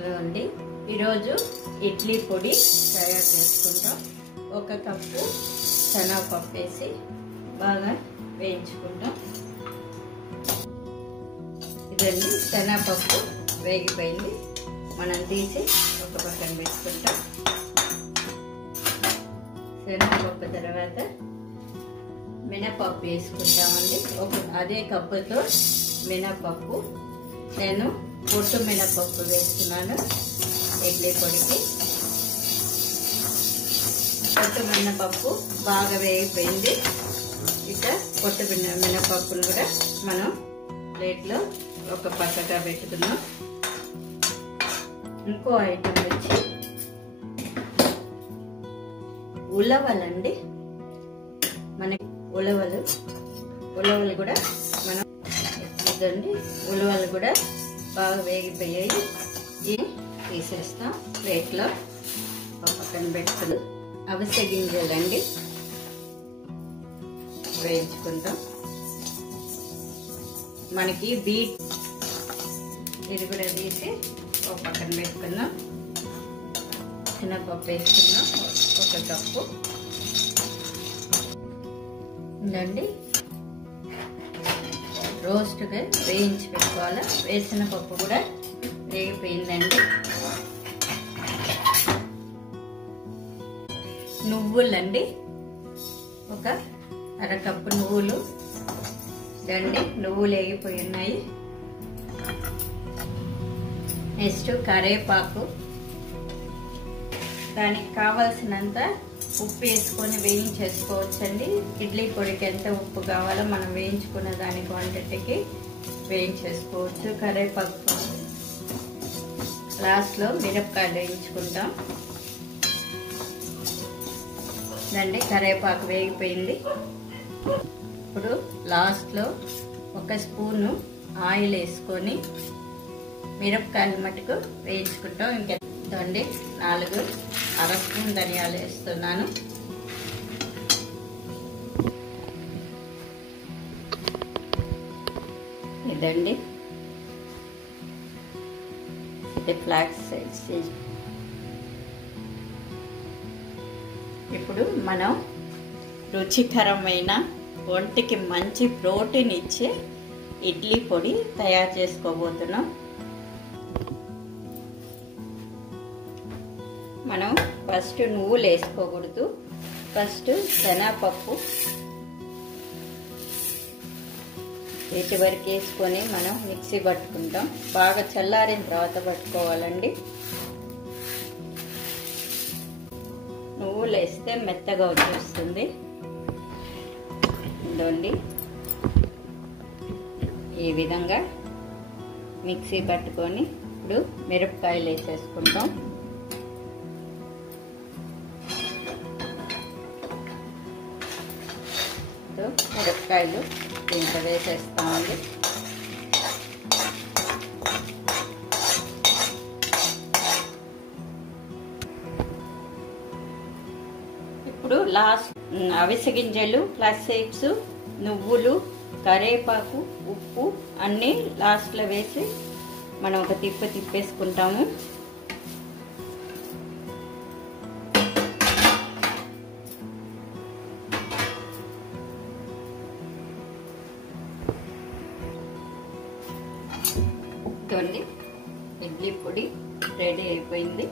Hello అండి, ఈరోజు ఇడ్లీ పొడి తయారు చేసుకుంటాం. 1 కప్పు శనగపప్పు వేసి బాగా వేయించుకుంటాం. ఇదండి శనగపప్పు వేగిపోయింది. మనం తీసి ఒక పక్కన పెట్టుకుంటాం. శనగపప్పు తర్వాత మినపప్పు వేసుకుంటామండి. అదే కప్పుతో మినపప్పు, నేను పొట్టు మినపప్పు వేస్తున్నాను ఇడ్లీ పొడికి. పొట్టు మినపప్పు బాగా వేగిపోయింది. ఇక పొట్టు మినపప్పును కూడా మనం ప్లేట్లో ఒక పక్కగా పెట్టుకున్నాం. ఇంకో ఐటమ్ వచ్చి ఉలవలండి. మనకి ఉలవలు కూడా మనం ఇదండి. ఉలవలు కూడా బాగా వేగిపోయాయి. ఇవి తీసేస్తాం ప్లేట్లో ఒక పక్కన పెట్టుకుని. అవిసె గింజలండి వేయించుకుంటాం. మనకి బీట్ ఇది కూడా తీసి ఒక పక్కన పెట్టుకుందాం. శనగపప్పు వేసుకుందాం 1 కప్పు. ఇదండి రోస్ట్గా వేయించి పెట్టుకోవాలి. వేసిన పప్పు కూడా వేగిపోయిందండి. నువ్వులండి, 1 అరకప్పు నువ్వులు. ఇదండి నువ్వులు వేగిపోయి ఉన్నాయి. నెక్స్ట్ కరివేపాకు, దానికి కావాల్సినంత ఉప్పు వేసుకొని వేయించేసుకోవచ్చండి. ఇడ్లీ పొడికి ఎంత ఉప్పు కావాలో మనం వేయించుకున్న దాని క్వాంటిటీకి వేయించేసుకోవచ్చు. కరివేపాకు లాస్ట్లో మిరపకాయలు వేయించుకుంటాం. దండి కరివేపాకు వేగిపోయింది. ఇప్పుడు లాస్ట్లో 1 స్పూను ఆయిల్ వేసుకొని మిరపకాయలు మటుకు వేయించుకుంటాం. ఇంకెంతండి 4 అర స్పూన్ ధనియాలు వేస్తున్నాను. ఇదండి ఇది ఫ్లాక్స్ సీడ్. ఇప్పుడు మనం రుచికరమైన ఒంటికి మంచి ప్రోటీన్ ఇచ్చే ఇడ్లీ పొడి తయారు చేసుకోబోతున్నాం. మనం ఫస్ట్ నువ్వులు వేసుకోకూడదు. ఫస్ట్ శనగపప్పు వీటి వరకు వేసుకొని మనం మిక్సీ పట్టుకుంటాం. బాగా చల్లారిన తర్వాత పట్టుకోవాలండి. నువ్వులు వేస్తే మెత్తగా వచ్చేస్తుంది. ఇదండి ఈ విధంగా మిక్సీ పట్టుకొని ఇప్పుడు మిరపకాయలు వేసేసుకుంటాం. మిరపకాయలు దీంట్లో వేసేస్తామండి. ఇప్పుడు లాస్ట్ అవిసె గింజలు, ఫ్లాక్స్ సీడ్స్, నువ్వులు, కరివేపాకు, ఉప్పు అన్నీ లాస్ట్లో వేసి మనం ఒక తిప్పేసుకుంటాము. ఇడ్లీ పొడి రెడీ అయిపోయింది.